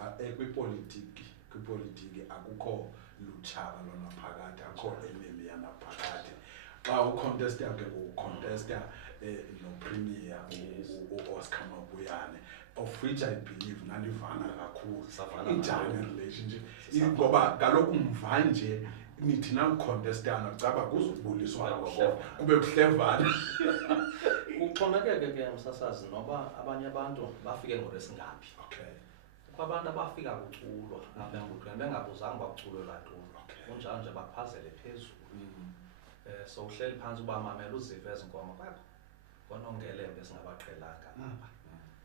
kwipolitiki akukho lutshaba lona phakathi, akukho enemy yanaphakathi. Xa ucontesta ke ucontesta no-premier u-Oscar Mabuyane, of which I believe nanivana kakhulu injani relationship ngoba kaloku mvanje nithi nakucontestana kucaba kuzubuliswana kube kuhlevana. Kuxhomekeke ke msasazi noba abanye abantu bafike ngolwesingaphi. Kukho abantu abafika kuculwa apha embuthweni bengabuzanga uba kuculelwa ntoni, kunjalo nje bakuphazele phezulu. So uhleli phantsi uba mamela uzive ezi nkomo konongelembe esingabaqhelanga apha.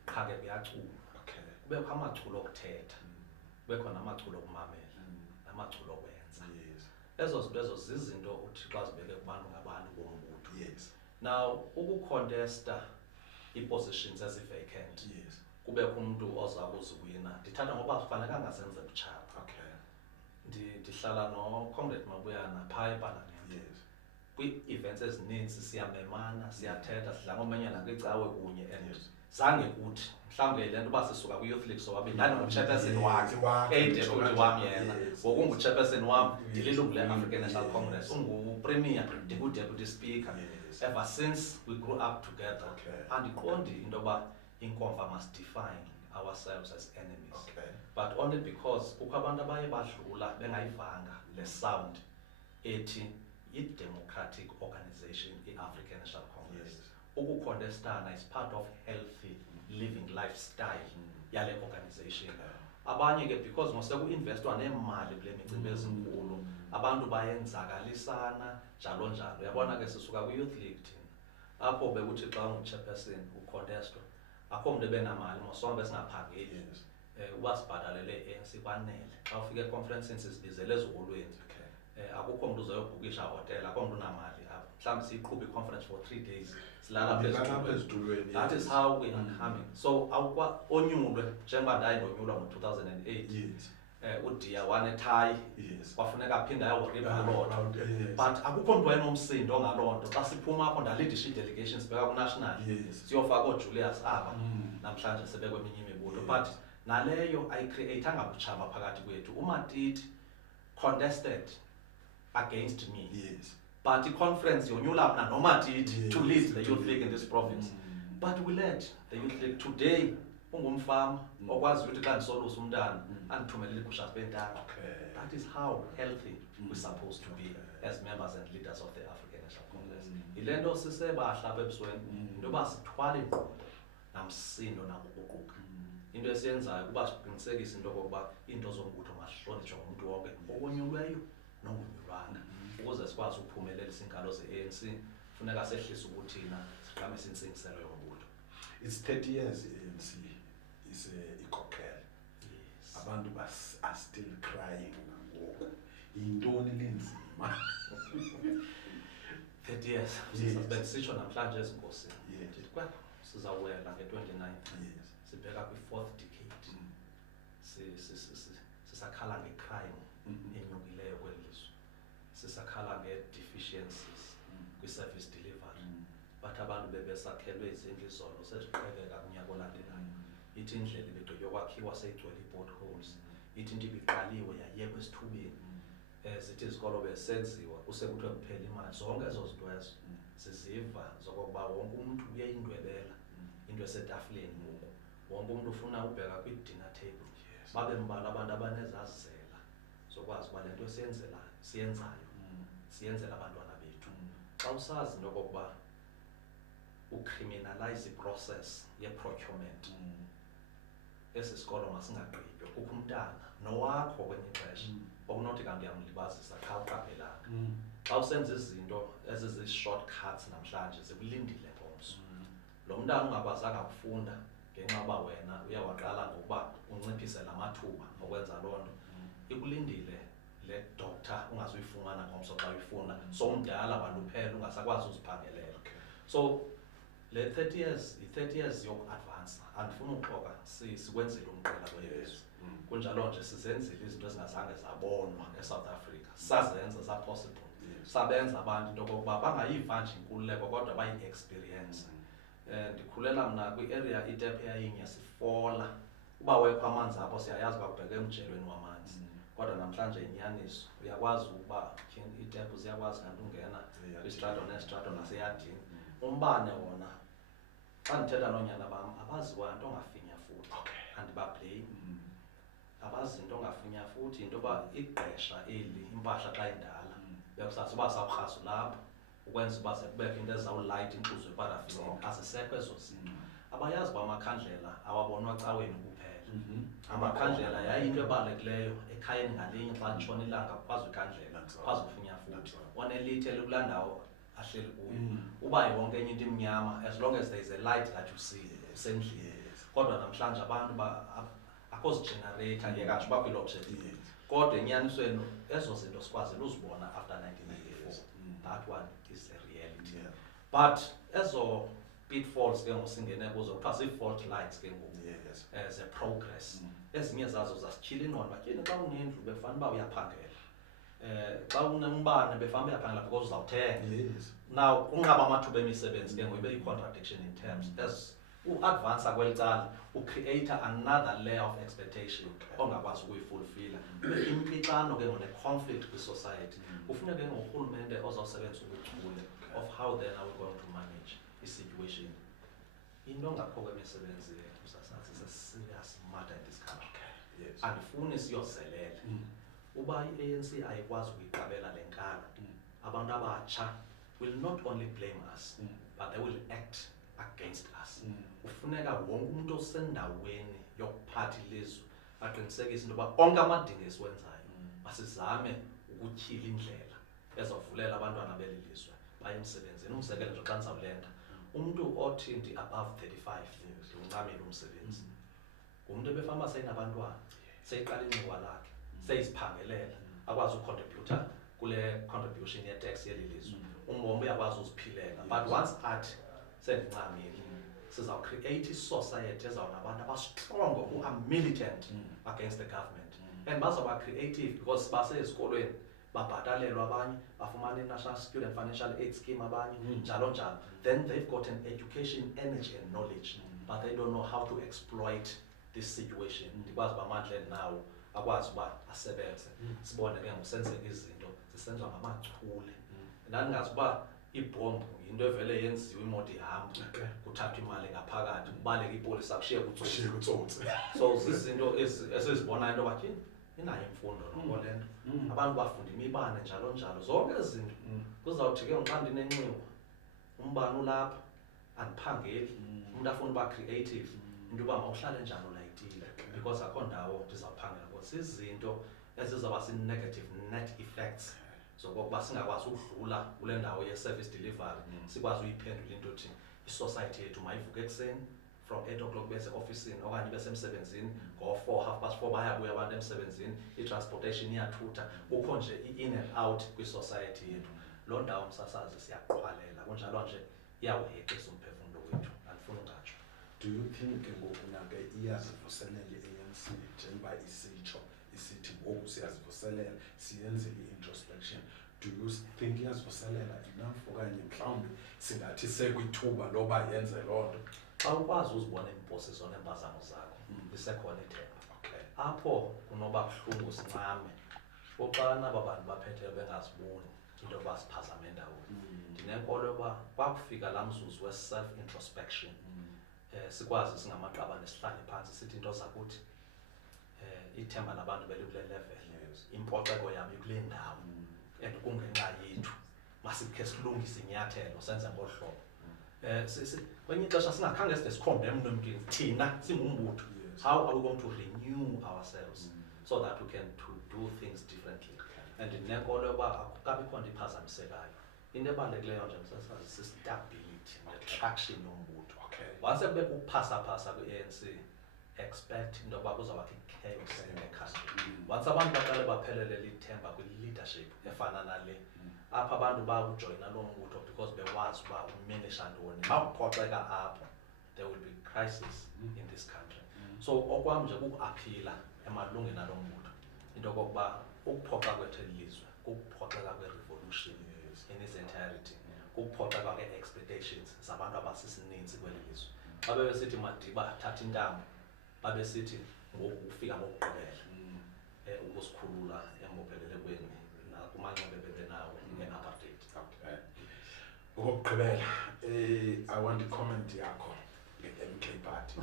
Qha ke kuyaculwa, kubekho amaculo okuthetha, kubekho namaculo okumamela, namaculo okwenza. Ezo zinto ezo zizinto uthi xa zibeke kubantu ngabantu bombutho. Now ukucontesta ii-positions ezi-vacant, kubekho umntu oza kuziwina, ndithatha ngoba kufanelekanga senze butshaba. Ndihlala no-Comrade Mabuyana phaa eParliament. Kwii-events ezininzi siyamemana, siyathetha, sidla ngomenyana kwicawe kunye, and zange kuthi mhlawumbe le nto uba sisuka kwi-youth league sobabini ndandinguchairperson wakhe eyideputy wam yena, ngoku unguchairperson wam ndililungu le-African National Congress, ungupremier ndingu-deputy speaker. Ever since we grew up together, andiqondi into yoba inkomfa must define ourselves as enemies, but only because kukho abantu abaye badlula bengayivanga le sound ethi i-democratic organization i-African National Congress. Ukucontestana is part of healthy living lifestyle yale organization. Abanye ke because ngoseku-investwa neemali kule micimbi ezinkulu, abantu bayenzakalisana njalo njalo. Uyabona ke sisuka kwi-youth league thina apho bekuthi xa ungu-chairperson ucontestwa akho muntu ebenamali mosonke besingaphangeli uba sibhatalele ANC kwanele xa ufika econferenceni sizibizele eziholweni akukho muntu uzoyobhukisha hotel akho muntu unamali apha mhlawumbi siyiqhuba i-conference for 3 days silala ezitulweni. that is how we are coming so onyulwe njengoba ndaye ndonyulwa ngo-2008 uDia wanethayi kwafuneka aphinde ayoripha loo nto but akukho mntu wayenomsindo ngaloo nto xa siphuma apho ndalidisha i-delegation sibheka ku-national siyofaka ooJulius aba namhlanje sebekweminye imibutho but naleyo ayicreatanga butshaba phakathi kwethu uMatiti contested against me but i-conference yonyula mna noMatiti to lead the youth league in this province but we led the youth league today ungumfama okwazi ukuthi xa ndisolusa umntana andithumelele igusha zibentaka. That is how healthy we're supposed to be as members and leaders of the African National Congress. Yile nto sisebahla apha ebusweni into yoba sithwale ingqondo namsindo nakuququka into esiyenzayo kuba siqinisekise into yokokuba iinto zombutho mazihlonitshwe ngumntu wonke owonyulweyo nongonyulwanga ukuze sikwazi ukuphumelelisa iinkalo ze-ANC funeka sehlise ubuthina siqamise intsingiselo yombutho. It's 30 years ANC is ikhokhela. Abantu are still crying nangoku. Yintoni linzima? 30 years. Sisho namhlanje ezinkosini. Ndithi kwapho sizawuwela nge-29. Sibheka kwi-4th decade. Sisakhala nge-crime enyukileyo kweli lizwe. Sisakhala nge-deficiencies kwi-service delivery. But abantu bebesakhelwe izindlu izolo seziqhubeka kunyaka olandelayo. Ithi indlela ibigqitywa seyigcwele ii-potholes. Ithi into ibiqaliwe yayekwa esithubeni. Zithi izikolo besenziwa kusekuthiwe kuphela imali. Zonke ezo zinto ezo siziva zokokuba wonke umuntu uyayindwebela into esetafuleni ngoku. Wonke umuntu ufuna ubheka kwi-dinner table. Babe mbalwa abantu abanezazela zokwazi uba le nto siyenzayo siyenzela abantwana bethu. Xa usazi into yokokuba ucriminalize i-process ye-procurement esi sikolo masingagqitywa kukho umntana nowakho kwenye ixesha okunothi kanti uyamlibazisa qha uqaphelanga xa usenza izinto ezizi-shortcuts namhlanje zikulindile ngomso lo mntana ungakwazanga kufunda ngenxa yoba wena uyawaqala ngokuba unciphise la mathuba okwenza loo nto ikulindile le doctor ungazuyifumana ngomso xa uyifuna somdala waluphela ungasakwazi uziphangelela so le 30 years i-30 years yoku-advansa andifuna uxoka sikwenzile umqela kwelizwe kunjalo nje sizenzile izinto ezingazange zabonwa eSouth Africa sazenza za-possible sabenza abantu into yokokuba bangayiva nje inkululeko kodwa bayi-experience ndikhulela mna kwi-area itephu eyayinye sifola uba wekho amanzi apho siyayazi uba kubheke emjelweni wamanzi kodwa namhlanje inyaniso uyakwazi ukuba itephu ziyakwazi kanti ungena kwistrato nestrato naseyadini umbane wona xa ndithetha noonyana bam abaziwa nto ongafinya futhi andibablame abazi into ongafinya futhi into yoba igqesha eli impahla xa indala uyakusazi uba sawurhaso lapho ukwenza uba sekubekho into ezawulayita inkquzo yeparafini azisekho ezo zinto abayazi uba amakhandlela awabonwa caweni kuphela amakhandlela yayinto ebalulekileyo ekhayeni ngalinye xa litshona ilanga ukwazi ikhandlela ukwazi ufinya futhi onelithi elikulaa ndawo ahleli kuyo uba yonke enye into imnyama as long as there is a light that you see usendlini kodwa namhlanje abantu akho zigenerator yekatsho uba kwi-load shedding kodwa enyanisweni ezo zinto sikwazile uzibona after 1994 that one is a reality but ezo pitfalls ke ngosingene kuzo kuthiwa zii-fault lines ke ngoku ze-progress ezinye zazo zasityhila ingqondo batyini xa unendlu befana uba uyaphangela xa unombane befanele uyaphangela because uzawuthenga now kunqaba amathuba emisebenzi ke ngoku ibe yi-contradiction in terms as u-advansa kweli cala ucreate another layer of expectation ongakwazi ukuyifulfilla ibe impixano ke ngoku ne-conflict kwi-society kufuneka ke ngurhulumente ozawusebenzisa ubuchule of how then are we going to manage i-situation into ngakho kwemisebenzi yethu sasathi is a serious matter in this country andifuni siyozelela uba i-ANC ayikwazi ukuyiqabela le nkalo abantu abatsha will not only blame us but they will act against us kufuneka wonke umuntu osendaweni yokuphatha ilizwe aqinisekise into yoba onke amadingo esiwenzayo basizame ukutyhila indlela ezawuvulela abantwana beli lizwe baye emsebenzini umzekelo nje xa ndizawulenda umuntu othi ndi above 35 ndiwuncamela umsebenzi umuntu ebefama seyinabantwana seyiqala inxiwa lakhe seyiziphangelela akwazi ucontributor kule contribution ye-tax yelilizwe umbombo uyakwazi uziphilela but once athi sendincamile sizawucreate i-society ezawunabantu abastrong who are militant against the government and bazawuba creative because basezikolweni babhatalelwa abanye bafumana i-National Student Financial Aid Scheme abanye njalo njalo then they've got an education, energy and knowledge but they don't know how to exploit this situation ndikwazi uba amandla nawo akwazi uba asebenze sibone ke ngosenzeka izinto zisenziwa ngamachule ndandingazi uba ibhombu into evele yenziwe imoto ihamba kuthathwa imali ngaphakathi kubaleka ipolisi akushiye kutsotsi so zizinto esizibonayo into bathi inayo imfundo noko lento abantu bafunda imibane njalo njalo zonke izinto kuzawuthi ke xa ndinenxiwa umbane ulapha andiphangeli umuntu afuna uba creative into yoba mawuhlale njani ulayitile because akho ndawo ndizawuphangela because izinto ezizawuba si-negative net effects zokokuba singakwazi ukudlula kule ndawo ye-service delivery sikwazi uyiphendula into yothi i-society yethu mayivuke ekuseni from 8 o'clock bese ofisini okanye besemsebenzini ngo-4 4:30 bayabuya abantu emsebenzini i-transportation iyathutha kukho nje i-in and out kwi-society yethu loo ndawo msasazi siyaqhwalela kunjalo nje iyawuheqisa umphefumulo wethu andifuna ungatsho. Do you think ngoku-ke iyazivuselela i-ANC njengoba isitsho isithi ngoku siyazivuselela siyenzile i-introspection? Do you think iyazivuselela enough okanye mhlawumbi singathi sekwithuba loba yenze loo nto? Xa ukwazi uzibona iimposi zona iimpazamo zakho lisekhona ithemba apho kunoba buhlungu sincame oxana aba bantu baphetheyo bengaziboni into yoba siphazame ndawoni ndinenkolo yoba kwakufika laa mzuzu we-self-introspection sikwazi singamaqabane sihlale phantsi sithi into zakuthi ithemba labantu belikule level impoceko yabo ikule ndawo and kungenxa yethu masikhe silungise inyathelo senze ngolu hlobo kwenye ixesha singakhange side sikhombe emntwini thina singumbutho how are we going to renew ourselves so that we can do things differently and ndinenkolo yoba akukabikho nto iphazamisekayo into ebalulekileyo nje msasazi si-stability ne-traction yombutho once kube kuphasa kwi-ANC expect into yoba kuzawubakho i-chaos in the country once abantu baqale baphelelele ithemba kwi-leadership efana nale apha abantu bakujoyina loo mbutho because bewazi uba umenisha ntoni xa kuphoxeka apho there will be crisis in this country so okwam nje kukuaphila emalungeni aloo mbutho into yokokuba ukuphoxa kwethu elilizwe kukuphoxeka kwe-revolution in its entirety kukuphoxeka kwe-expectations zabantu abasisininzi kweli lizwe xa bebesithi madiba thatha intambo babesithi ngokufika ngokugqibela ukusikhulula embophelelekweni nakumanxeba ebebenawo nge-apartheid. Okugqibela I want i-comment yakho nge-MK party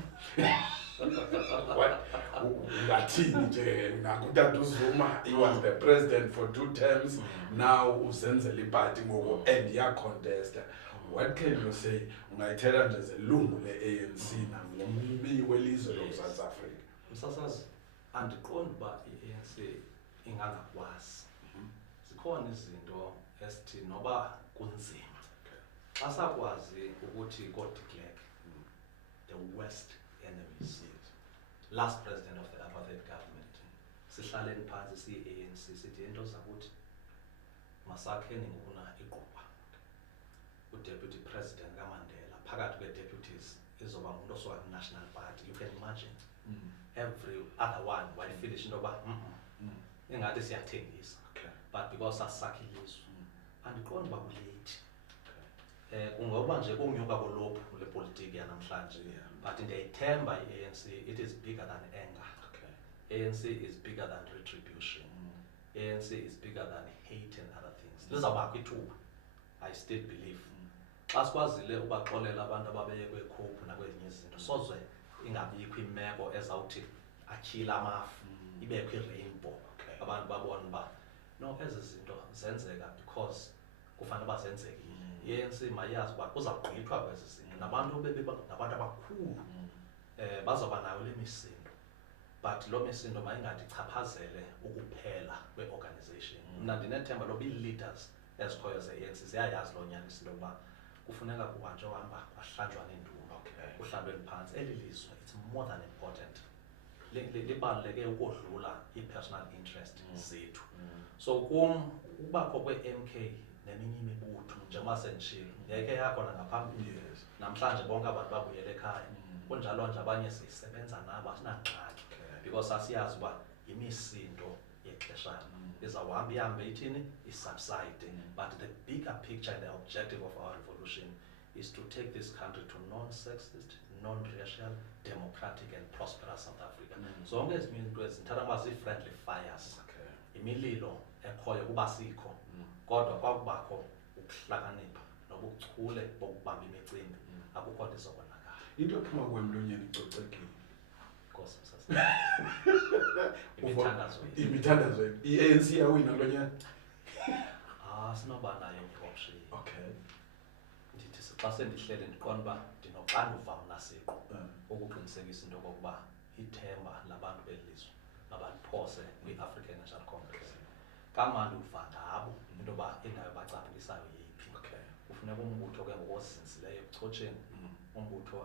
ungathini nje nakutata uZuma he was the president for 2 terms now uzenzela iparty ngoku and yacontesta. What can you say ungayithela nje zelungu le-ANC nangombi welizwe loMzantsi Afrika? Msasazi andiqondi uba i-ANC ingangakwazi zikhona izinto esithi noba kunzima xa sakwazi ukuthi ko-declare the worst enemies last president of the apartheid government sihlaleni phansi siyi-ANC sithi into zakuthi masakheni ngokuna iqhuba udeputy president kaMandela phakathi kwe-deputies izoba ngumuntu osuka kwi-National Party. You can imagine every other one wayefinish into yoba ingathi siyathengisa but because sasakha ilizwe andiqondi uba kulate kungoba nje kunyuka kolophu lepolitiki yanamhlanje but ndiyayithemba i-ANC it is bigger than anger. ANC is bigger than retribution. ANC is bigger than hate and other things. Lizawubakho ithuba I still believe xa sikwazile ubaxolela abantu ababeyekwe ekhophu nakwezinye izinto soze ingabikho imeko ezawuthi atyhile amafu ibekho i-rainbow abantu babona uba no ezi zinto zenzeka because kufanele uba zenzekile. I-ANC mayazi uba kuzawugqithwa kwezi zinto nabantu nabantu abakhulu bazawuba nayo le misindo but loo misindo mayingandichaphazele ukuphela kwe-organization. Mna ndinethemba loba ii-leaders ezikhoyo ze-ANC ziyayazi loo nyaniso into yokuba kufuneka kuhanjwe uhamba kwahlanjwa nendumba kuhlalweni phansi. Eli lizwe it's more than important, libaluleke ukodlula i-personal interest zethu. So ubakho kwe-MK neminye imibutho njengoba sendishilo ngeke yakhona ngaphambili. Namhlanje bonke abantu babuyele ekhaya, kunjalo nje abanye sisebenza nabo asinangxaki because asiyazi uba yimisindo yexeshana izawuhamba ihambe ithini isubside. But the bigger picture and the objective of our revolution is to take this country to non-sexist, non-racial, democratic and prosperous South Africa. Zonke ezinye izinto ezithatha uba zii-friendly fires, imililo ekhoyo kuba sikho, kodwa kwakubakho ukuhlakanipha nobuchule bokubamba imicimbi, akukho nto izobonakala. Into ephuma kwemlonyeni icocekile. Nkosi imithandazo i-ANC yawina kulo nyaka. Sinoba nayo i-option. Okay. Ndithi xa sendihlele ndiqonda uba ndinoxanduva mna siqu ukuqinisekisa into okokuba ithemba labantu beli lizwe mabaliphose kwi-African National Congress. Kamandi uva ngabo into yoba indawo ebacaphukisayo yeyiphi. Kufuneka umbutho ke ngokozinzileyo ebuchotsheni, umbutho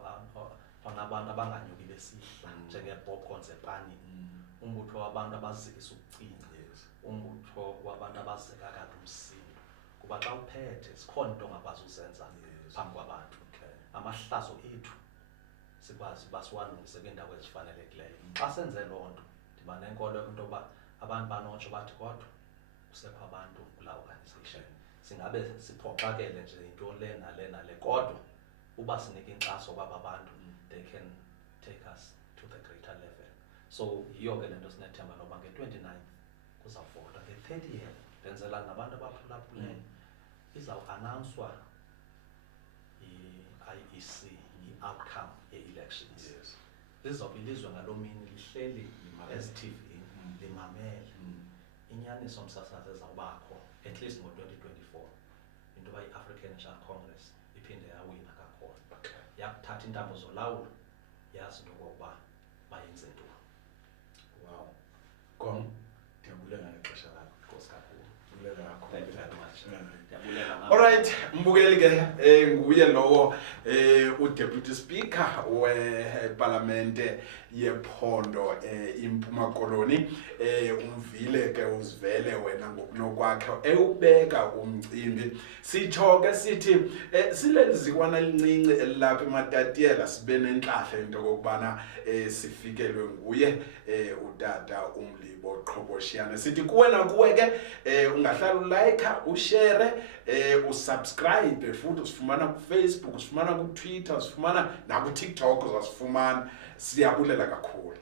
onabantu abanganyuki besihla njengee-popcorn zepanini, umbutho wabantu abazikisa ukucinga, umbutho wabantu abazeka kade umsindo. Kuba xa uphethe zikhona into ongakwazi uzenza phambi kwabantu. Amahlazo ethu sikwazi uba siwalungise kwiindawo ezifanelekileyo. Xa senze loo nto ndiba nenkolo into yoba abantu banotsho bathi kodwa kusekho abantu kulaa organisation. Singabe siphoxakele nje into le nale kodwa uba sinika inkxaso kwaba bantu they can take us to the greater level. So yiyo ke le nto sinethemba loba nge-29 kuzawuvotwa, nge-30th ndenzela nabantu abaphulaphuleyo izawuannouncwa i-IEC i-outcome ye-elections. Lizawuba ilizwe ngaloo mini lihleli ezithivini limamele inyaniso msasazi ezawubakho at least ngo-2024 into yoba i-African National Congress iphinde yawina kakhona, yakuthatha iintambo zolawulo yazi into okokuba bayenze ntoni. Wow. Gom, ndiyabulela ngexesha lakho. Nkosi kakhulu. Ndiyabulela kakhulu. Thank you very much. Ndiyabulela. Alright, mbukeli ke nguye lowo uDeputy Speaker weParlamente yephondo iMpuma Koloni. Umvile ke uzivele wena ngokunokwakhe ewubeka umcimbi. Sitsho ke sithi silelizikwana elincinci elapha eMatatiyela sibe nenhlahle into okubana sifikelwe nguye utata uMlibo Qhoboshiyane. Sithi kuwe nakuwe ke ungahlala ulike, ushare, usubscribe futhi usifumana kuFacebook, usifumana kuTwitter, usifumana nakuTikTok uzasifumana. Siyabulela kakhulu.